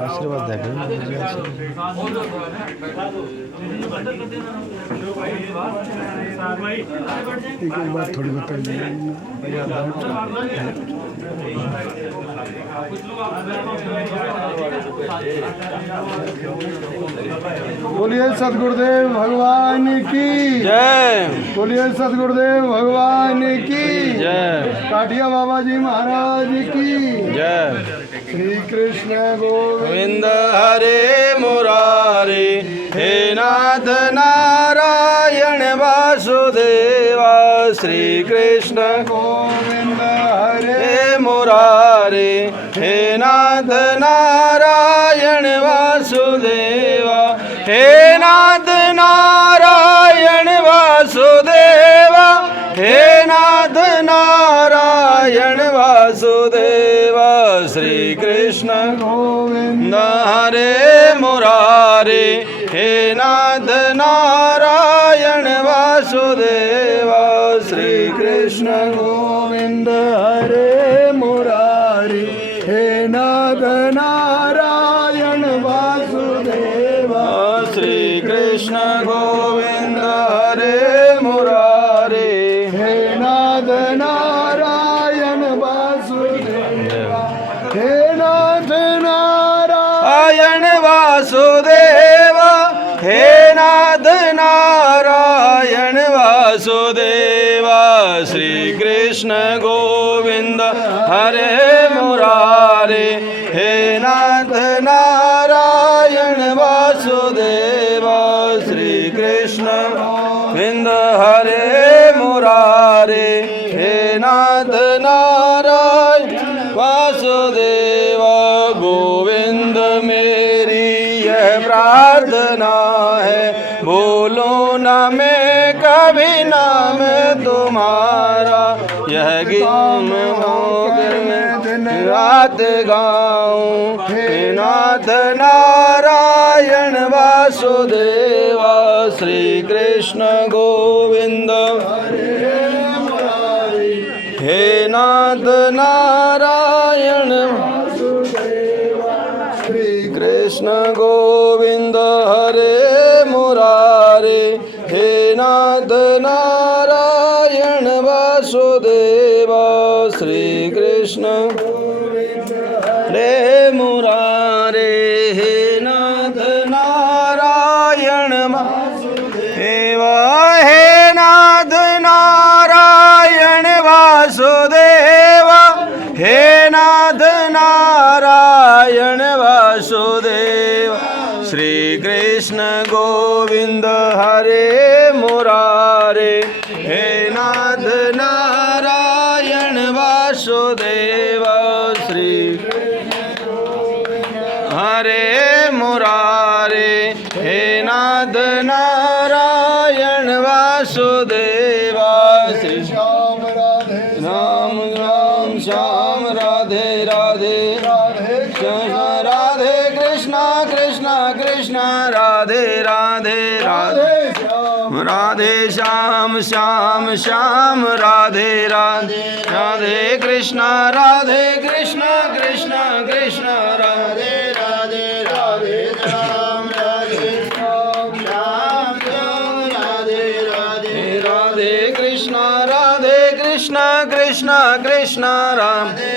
आशीर्वाद देखें एक बात थोड़ी बताइए। बोलिए सदगुरुदेव भगवान की जय। बोलिए सदगुरुदेव भगवान की जय। काठिया बाबा जी महाराज की जय। श्री कृष्ण गोविंद गोविंद हरे मुरारे, हे नाथ नारायण वासुदेवा। श्री कृष्ण गोविंद हरे हे मुरारे, हे नाथ नारायण वासुदेवा। हे नाथ नारायण वासुदेवा। हे नाथ नारायण वासुदेवा। श्री कृष्ण गोविंद हरे मुरारे, हे नाथ नारायण वासुदेवा। श्री कृष्ण गोविंद हरे मुरारी हे नाथ नारायण वासुदेवा। श्री कृष्ण गोविंद हरे मुरारे, हे नाथ नारायण वासुदेवा। हे नाथ नारायण आयण वासुदेवा। हे नाथ नारायण वासुदेवा। श्री कृष्ण गोविंद हरे मुरारे, हे नाथ नारायण वासुदेवा। श्री कृष्ण गोविंद हरे मुरारे, हे नाथ नारायण वासुदेवा। गोविंद मेरी यह प्रार्थना है, बोलो न मैं कभी नाम तुम्हारा। यह गीत में दिन रात गाऊं, हे नाथ नारायण वासुदेवा। श्री कृष्ण गोविंद हे नाथ नारायण श्री कृष्ण गोविंद हरे मुरारे, हे नाथ नारायण वासुदेवा। श्री कृष्ण हरे मुरारे, हे नाथ नारायण वासुदेवा। हे नाथ नारायण वासुदेवा। हे नाथ नारायण वासुदेवा। श्री कृष्ण गोविंद हरे मुरारे, हे नाथ नारायण वासुदेवा। श्री हरे मुरारे, हे नाथ नारायण वासुदेवा। श्री श्याम राधे राम राम श्याम राधे राधे श्याम राधे कृष्ण कृष्ण कृष्ण राधे राधे राधे राधे श्याम श्याम श्याम राधे राधे राधे कृष्ण कृष्ण कृष्ण राधे राधे राधे श्याम राधे श्याम श्याम राधे राधे राधे कृष्ण कृष्ण कृष्ण राधे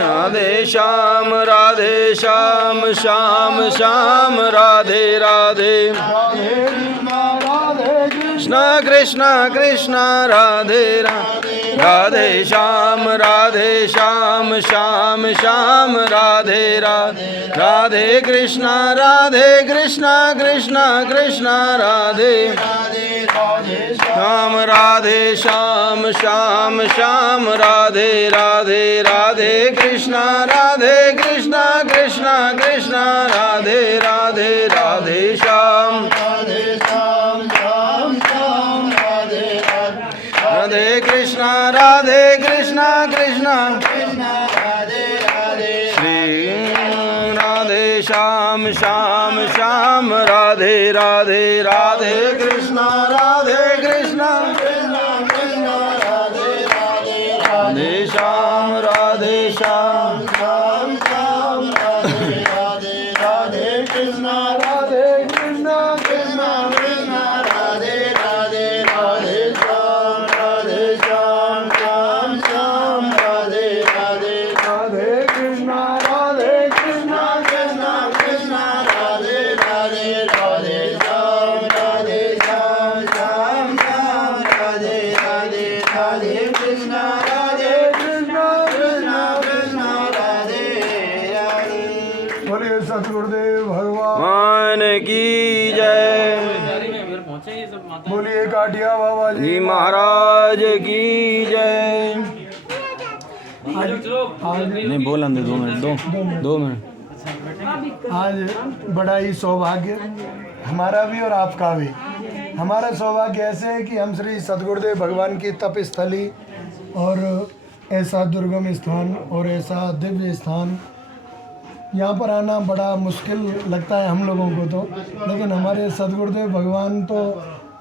राधे श्याम श्याम श्याम राधे राधे कृष्ण कृष्ण कृष्ण राधे राधे श्याम श्याम श्याम राधे राधे कृष्ण कृष्ण कृष्ण राधे श्याम श्याम श्याम राधे राधे कृष्ण कृष्ण कृष्ण राधे राधे श्याम राधे कृष्ण कृष्ण श्री राधे श्याम श्याम श्याम राधे राधे कृष्ण राधे श्याम राधे महाराज की जय। आज नहीं बोला दे 2 मिनट, 2 मिनट। आज बड़ा ही सौभाग्य हमारा भी और आपका भी। हमारा सौभाग्य ऐसे है कि हम श्री सद्गुरुदेव भगवान की तप स्थली और ऐसा दुर्गम स्थान और ऐसा दिव्य स्थान, यहाँ पर आना बड़ा मुश्किल लगता है हम लोगों को तो, लेकिन हमारे सद्गुरुदेव भगवान तो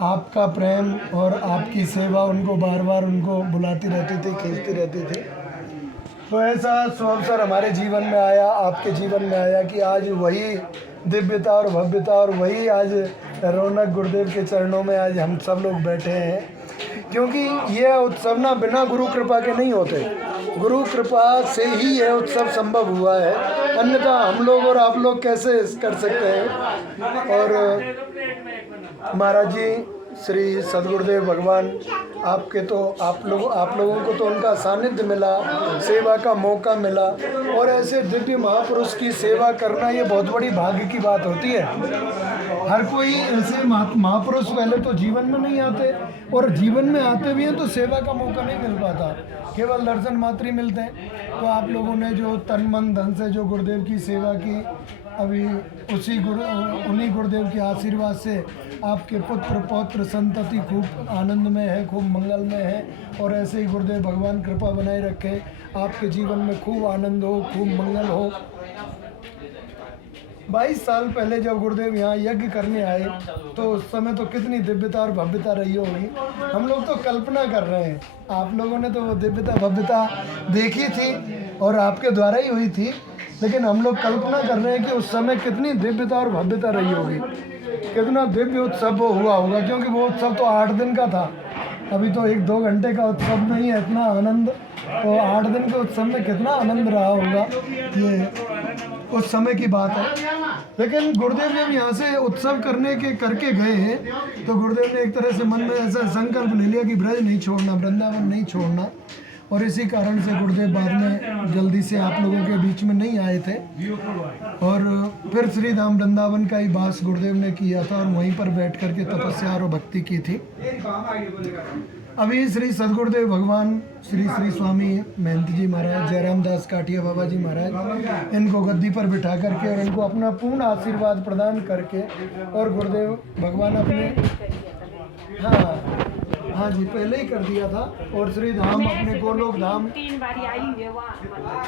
आपका प्रेम और आपकी सेवा उनको बार बार उनको बुलाती रहती थी, खींचती रहती थी। तो ऐसा अवसर हमारे जीवन में आया, आपके जीवन में आया कि आज वही दिव्यता और भव्यता और वही आज रौनक गुरुदेव के चरणों में आज हम सब लोग बैठे हैं। क्योंकि ये उत्सव ना बिना गुरु कृपा के नहीं होते, गुरु कृपा से ही यह उत्सव संभव हुआ है, अन्यथा हम लोग और आप लोग कैसे कर सकते हैं। और महाराज जी श्री सद्गुरुदेव भगवान आपके तो आप लोगों को तो उनका सानिध्य मिला, सेवा का मौका मिला, और ऐसे दिव्य महापुरुष की सेवा करना ये बहुत बड़ी भाग्य की बात होती है। हर कोई ऐसे महापुरुष पहले तो जीवन में नहीं आते, और जीवन में आते भी हैं तो सेवा का मौका नहीं मिल पाता, केवल दर्शन मात्र ही मिलते हैं। तो आप लोगों ने जो तन मन धन से जो गुरुदेव की सेवा की, अभी उन्हीं गुरुदेव के आशीर्वाद से आपके पुत्र पौत्र संतति खूब आनंद में है, खूब मंगल में है, और ऐसे ही गुरुदेव भगवान कृपा बनाए रखें, आपके जीवन में खूब आनंद हो, खूब मंगल हो। 22 साल पहले जब गुरुदेव यहाँ यज्ञ करने आए तो उस समय तो कितनी दिव्यता और भव्यता रही होगी, हम लोग तो कल्पना कर रहे हैं। आप लोगों ने तो वो दिव्यता भव्यता देखी थी और आपके द्वारा ही हुई थी, लेकिन हम लोग कल्पना कर रहे हैं कि उस समय कितनी दिव्यता और भव्यता रही होगी, कितना दिव्य उत्सव वो हुआ होगा। क्योंकि वो उत्सव तो 8 दिन का था, अभी तो 1-2 घंटे का उत्सव नहीं है इतना आनंद, तो 8 दिन के उत्सव में कितना आनंद रहा होगा ये उस समय की बात है। लेकिन गुरुदेव जब यहाँ से उत्सव करके गए हैं तो गुरुदेव ने एक तरह से मन में ऐसा संकल्प ले लिया कि ब्रज नहीं छोड़ना, वृंदावन नहीं छोड़ना, और इसी कारण से गुरुदेव बाद में जल्दी से आप लोगों के बीच में नहीं आए थे, और फिर श्री धाम वृंदावन का ही वास गुरुदेव ने किया था और वहीं पर बैठ करके तपस्या और भक्ति की थी। अभी श्री सद्गुरुदेव भगवान श्री स्वामी महंत जी महाराज, जयराम दास काठिया बाबा जी महाराज, इनको गद्दी पर बिठा करके और इनको अपना पूर्ण आशीर्वाद प्रदान करके, और गुरुदेव भगवान अपने हाँ जी पहले ही कर दिया था, और श्री धाम अपने गोलोक धाम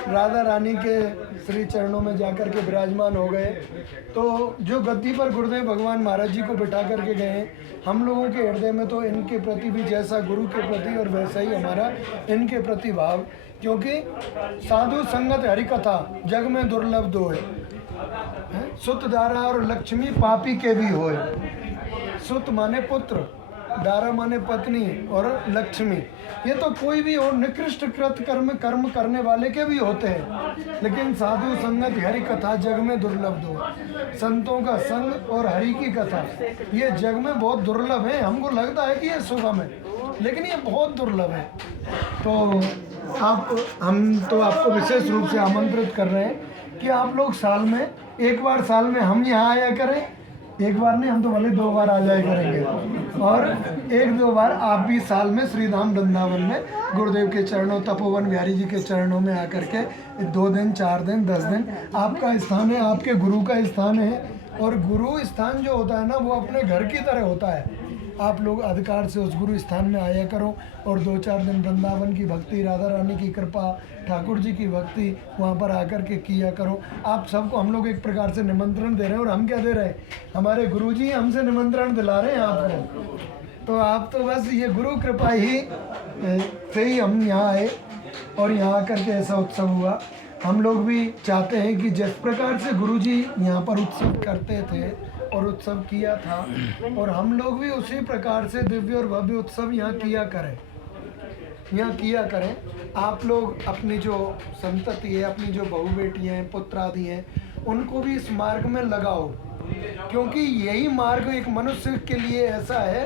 राधा रानी के श्री चरणों में जाकर के विराजमान हो गए। तो जो गद्दी पर गुरुदेव भगवान महाराज जी को बिठा करके गए, हम लोगों के हृदय में तो इनके प्रति भी जैसा गुरु के प्रति और वैसा ही हमारा इनके प्रति भाव। क्योंकि साधु संगत हरि कथा जग में दुर्लभ दो है, सुत दारा और लक्ष्मी पापी के भी होए। सुत माने पुत्र, दारा माने पत्नी, और लक्ष्मी ये तो कोई भी और निकृष्ट कृत कर्म करने वाले के भी होते हैं, लेकिन साधु संगत हरि कथा जग में दुर्लभ दो। संतों का संग और हरि की कथा ये जग में बहुत दुर्लभ है। हमको लगता है कि ये सुगम है, लेकिन ये बहुत दुर्लभ है। तो हम तो आपको विशेष रूप से आमंत्रित कर रहे हैं कि आप लोग साल में एक बार, साल में हम यहाँ आया करें, एक बार नहीं, हम तो भले 2 बार आ जाया करेंगे, और 1-2 बार आप भी साल में श्रीधाम वृंदावन में गुरुदेव के चरणों, तपोवन बिहारी जी के चरणों में आकर के 2 दिन, 4 दिन, 10 दिन आपका स्थान है, आपके गुरु का स्थान है। और गुरु स्थान जो होता है ना, वो अपने घर की तरह होता है। आप लोग अधिकार से उस गुरु स्थान में आया करो, और 2-4 दिन वृंदावन की भक्ति, राधा रानी की कृपा, ठाकुर जी की भक्ति वहाँ पर आकर के किया करो। आप सबको हम लोग एक प्रकार से निमंत्रण दे रहे हैं, और हम क्या दे रहे हैं, हमारे गुरु जी हमसे निमंत्रण दिला रहे हैं आपको। तो आप तो बस ये गुरु कृपा ही से ही हम यहाँ आए, और यहाँ आकर के ऐसा उत्सव हुआ। हम लोग भी चाहते हैं कि जिस प्रकार से गुरु जी यहाँ पर उत्सव करते थे और उत्सव किया था, और हम लोग भी उसी प्रकार से दिव्य और भव्य उत्सव यहाँ किया करें। आप लोग अपनी जो संतति है, अपनी जो बहू बेटियाँ हैं, पुत्र आदि हैं, उनको भी इस मार्ग में लगाओ। क्योंकि यही मार्ग एक मनुष्य के लिए ऐसा है,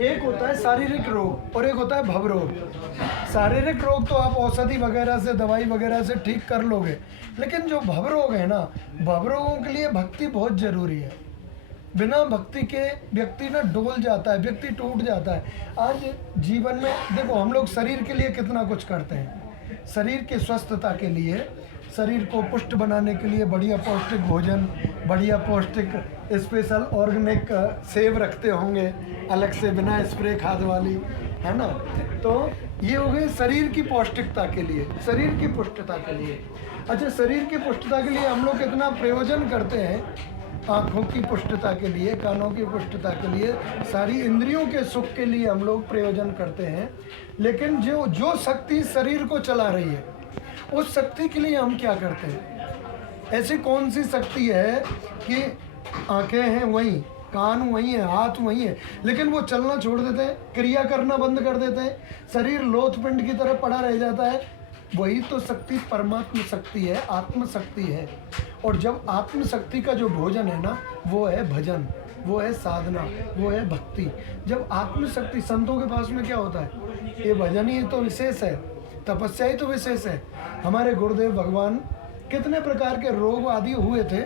एक होता है शारीरिक रोग और एक होता है भव रोग। शारीरिक रोग तो आप औषधि वगैरह से, दवाई वगैरह से ठीक कर लोगे, लेकिन जो भव रोग है ना, भव रोगों के लिए भक्ति बहुत जरूरी है। बिना भक्ति के व्यक्ति ना डोल जाता है, व्यक्ति टूट जाता है। आज जीवन में देखो, हम लोग शरीर के लिए कितना कुछ करते हैं, शरीर की स्वस्थता के लिए, शरीर को पुष्ट बनाने के लिए बढ़िया पौष्टिक भोजन, बढ़िया पौष्टिक स्पेशल ऑर्गेनिक सेव रखते होंगे अलग से, बिना स्प्रे खाद वाली, है ना। तो ये हो गए शरीर की पौष्टिकता के लिए, शरीर की पुष्टता के लिए। अच्छा, शरीर की पुष्टता के लिए हम लोग कितना प्रयोजन करते हैं, आँखों की पुष्टता के लिए, कानों की पुष्टता के लिए, सारी इंद्रियों के सुख के लिए हम लोग प्रयोजन करते हैं। लेकिन जो शक्ति शरीर को चला रही है, उस शक्ति के लिए हम क्या करते हैं? ऐसी कौन सी शक्ति है कि आंखें हैं वहीं, कान वहीं है, हाथ वहीं है, लेकिन वो चलना छोड़ देते हैं, क्रिया करना बंद कर देते हैं, शरीर लोथपिंड की तरह पड़ा रह जाता है। वही तो शक्ति परमात्म शक्ति है, आत्म शक्ति है। और जब आत्म शक्ति का जो भोजन है ना, वो है भजन, वो है साधना, वो है भक्ति। जब आत्म शक्ति, संतों के पास में क्या होता है? ये भजन ही तो विशेष है, तपस्या ही तो विशेष है। हमारे गुरुदेव भगवान कितने प्रकार के रोग आदि हुए थे,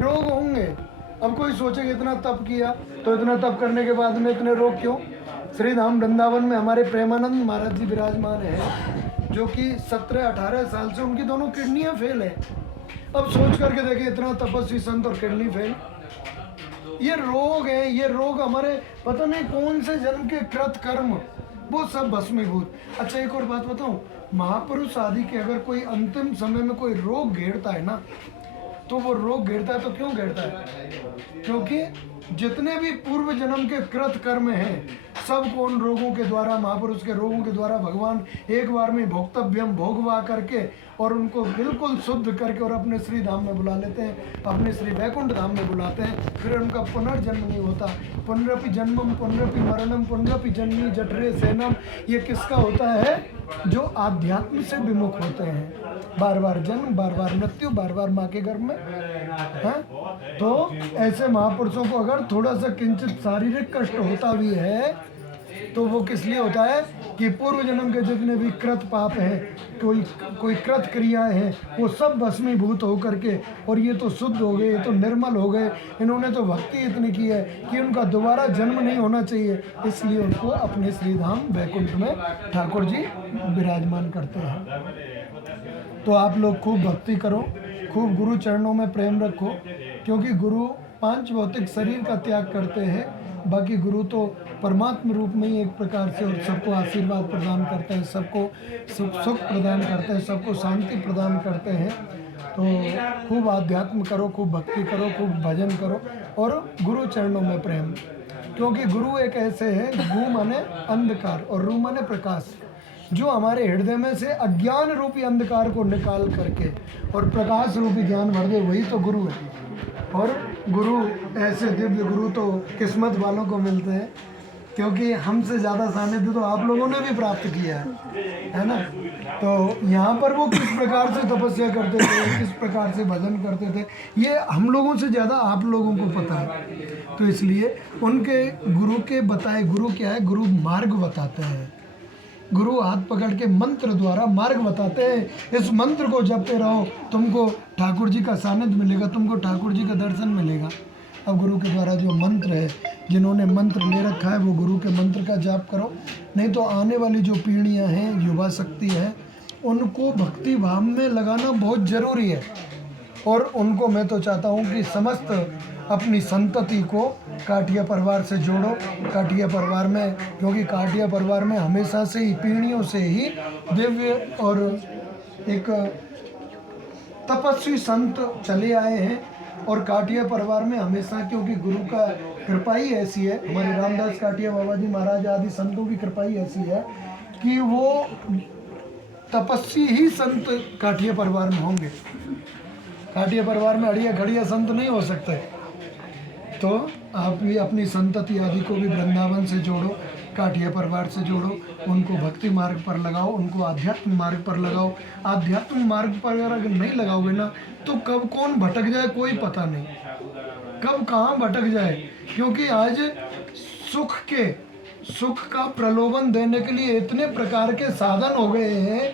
रोग होंगे। अब कोई सोचे कि इतना तप किया तो इतना तप करने के बाद में इतने रोग क्यों? श्री धाम वृंदावन में हमारे प्रेमानंद महाराज जी विराजमान हैं, जो कि 17-18 साल से उनकी दोनों किडनियां फेल है। अब सोच करके देखें, इतना तपस्वी संत और किडनी फेल। ये रोग है, ये रोग हमारे पता नहीं कौन से जन्म के कृत कर्म, वो सब भस्मीभूत। अच्छा, एक और बात बताऊं, महापुरुष आदि के अगर कोई अंतिम समय में कोई रोग घेरता है ना, तो वो रोग घेरता है तो क्यों घेरता है? क्योंकि जितने भी पूर्व जन्म के कृत कर्म हैं, सब को उन रोगों के द्वारा, महापुरुष के रोगों के द्वारा भगवान एक बार में भोक्तव्यम भोगवा करके और उनको बिल्कुल शुद्ध करके और अपने श्री धाम में बुला लेते हैं, अपने श्री वैकुंठ धाम में बुलाते हैं। फिर उनका पुनर्जन्म नहीं होता। पुनरपि जन्मम पुनरपि मरणम पुनरपि जन्मी जठरे सेनम। ये किसका होता है? जो आध्यात्म से विमुख होते हैं, बार बार जन्म, बार बार मृत्यु, बार बार माँ के गर्भ में, है? तो ऐसे महापुरुषों को अगर थोड़ा सा किंचित शारीरिक कष्ट होता भी है, तो वो किस लिए होता है कि पूर्व जन्म के जितने भी कृत पाप हैं, कोई कृत क्रियाएं हैं, वो सब भस्मीभूत होकर के, और ये तो शुद्ध हो गए, ये तो निर्मल हो गए, इन्होंने तो भक्ति इतनी की है कि उनका दोबारा जन्म नहीं होना चाहिए, इसलिए उनको अपने श्रीधाम वैकुंठ में ठाकुर जी विराजमान करते हैं। तो आप लोग खूब भक्ति करो, खूब गुरु चरणों में प्रेम रखो, क्योंकि गुरु 5 भौतिक शरीर का त्याग करते हैं, बाकी गुरु तो परमात्म रूप में ही एक प्रकार से और सबको आशीर्वाद प्रदान करते हैं, सबको सुख प्रदान करते हैं, सबको शांति प्रदान करते हैं। तो खूब आध्यात्म करो, खूब भक्ति करो, खूब भजन करो और गुरु चरणों में प्रेम, क्योंकि गुरु एक ऐसे हैं, गु माने अंधकार और रू माने प्रकाश, जो हमारे हृदय में से अज्ञान रूपी अंधकार को निकाल करके और प्रकाश रूपी ज्ञान भर दे, वही तो गुरु है। और गुरु, ऐसे दिव्य गुरु तो किस्मत वालों को मिलते हैं, क्योंकि हमसे ज़्यादा सानिध्य तो आप लोगों ने भी प्राप्त किया है ना। तो यहाँ पर वो किस प्रकार से तपस्या करते थे, किस प्रकार से भजन करते थे, ये हम लोगों से ज़्यादा आप लोगों को पता है। तो इसलिए उनके गुरु के बताए, गुरु क्या है? गुरु मार्ग बताते हैं, गुरु हाथ पकड़ के मंत्र द्वारा मार्ग बताते हैं। इस मंत्र को जपते रहो, तुमको ठाकुर जी का सानिध्य मिलेगा, तुमको ठाकुर जी का दर्शन मिलेगा। अब गुरु के द्वारा जो मंत्र है, जिन्होंने मंत्र ले रखा है, वो गुरु के मंत्र का जाप करो, नहीं तो आने वाली जो पीढ़ियां हैं, युवा शक्ति है, उनको भक्ति भाव में लगाना बहुत ज़रूरी है। और उनको मैं तो चाहता हूँ कि समस्त अपनी संतति को काठिया परिवार से जोड़ो। काठिया परिवार में, क्योंकि काठिया परिवार में हमेशा से ही, पीढ़ियों से ही दिव्य और एक तपस्वी संत चले आए हैं। और काठिया परिवार में हमेशा, क्योंकि गुरु का कृपा ही ऐसी है, हमारे रामदास काठिया बाबा जी महाराज आदि संतों की कृपा ही ऐसी है कि वो तपस्वी ही संत काठिया परिवार में होंगे। काठिया परिवार में अड़िया घड़िया संत नहीं हो सकते। तो आप भी अपनी संतति आदि को भी वृंदावन से जोड़ो, काठिया परिवार से जोड़ो, उनको भक्ति मार्ग पर लगाओ, उनको आध्यात्म मार्ग पर लगाओ। आध्यात्म मार्ग पर अगर नहीं लगाओगे ना, तो कब कौन भटक जाए कोई पता नहीं, कब कहाँ भटक जाए। क्योंकि आज सुख का प्रलोभन देने के लिए इतने प्रकार के साधन हो गए हैं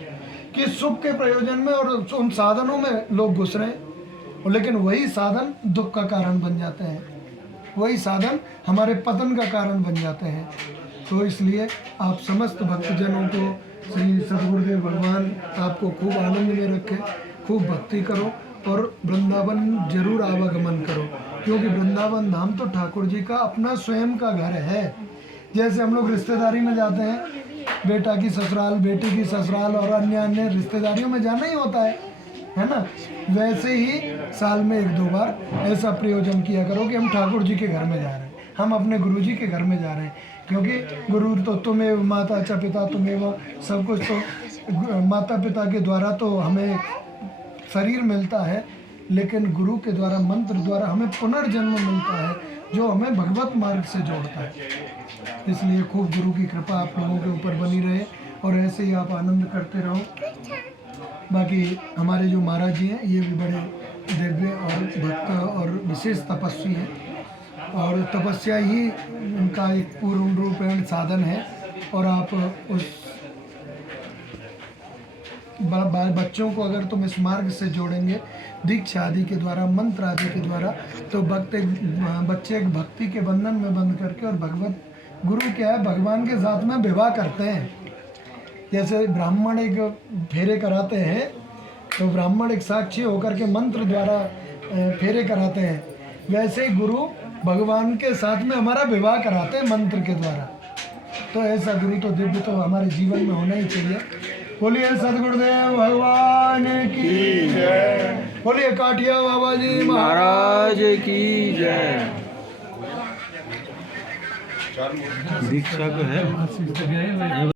कि सुख के प्रयोजन में और उन साधनों में लोग घुस रहे हैं, लेकिन वही साधन दुख का कारण बन जाते हैं। वही साधन हमारे पतन का कारण बन जाते हैं। तो इसलिए आप समस्त भक्तजनों को श्री सद्गुरुदेव भगवान आपको खूब आनंद में रखे, खूब भक्ति करो और वृंदावन जरूर आवागमन करो, क्योंकि वृंदावन धाम तो ठाकुर जी का अपना स्वयं का घर है। जैसे हम लोग रिश्तेदारी में जाते हैं, बेटा की ससुराल, बेटी की ससुराल और अन्य अन्य रिश्तेदारियों में जाना ही होता है ना। वैसे ही साल में 1-2 बार ऐसा प्रयोजन किया करो कि हम ठाकुर जी के घर में जा रहे हैं, हम अपने गुरु जी के घर में जा रहे हैं। क्योंकि गुरु तो तुम्हें माता च पिता तुम्हें वो सब कुछ, तो माता पिता के द्वारा तो हमें शरीर मिलता है, लेकिन गुरु के द्वारा, मंत्र द्वारा हमें पुनर्जन्म मिलता है, जो हमें भगवत मार्ग से जोड़ता है। इसलिए खूब गुरु की कृपा आप लोगों के ऊपर बनी रहे और ऐसे ही आप आनंद करते रहो। बाकी हमारे जो महाराज जी हैं ये भी बड़े दिव्य और भक्त और विशेष तपस्वी हैं, और तपस्या ही उनका एक पूर्ण रूपेण साधन है। और आप उस बच्चों को अगर तुम इस मार्ग से जोड़ेंगे दीक्षा आदि के द्वारा, मंत्र आदि के द्वारा, तो बच्चे एक भक्ति के बंधन में बंध करके, और भगवत गुरु क्या है, भगवान के साथ में विवाह करते हैं। जैसे ब्राह्मण एक फेरे कराते हैं, तो ब्राह्मण एक साक्षी होकर के मंत्र द्वारा फेरे कराते हैं, वैसे ही गुरु भगवान के साथ में हमारा विवाह कराते हैं मंत्र के द्वारा। तो ऐसा गुरु तो दिव्य तो हमारे जीवन में होना ही चाहिए। बोलिए सद्गुरुदेव भगवान की जय, बोलिए काठिया बाबा जी महाराज की जय। दीक्षा को है।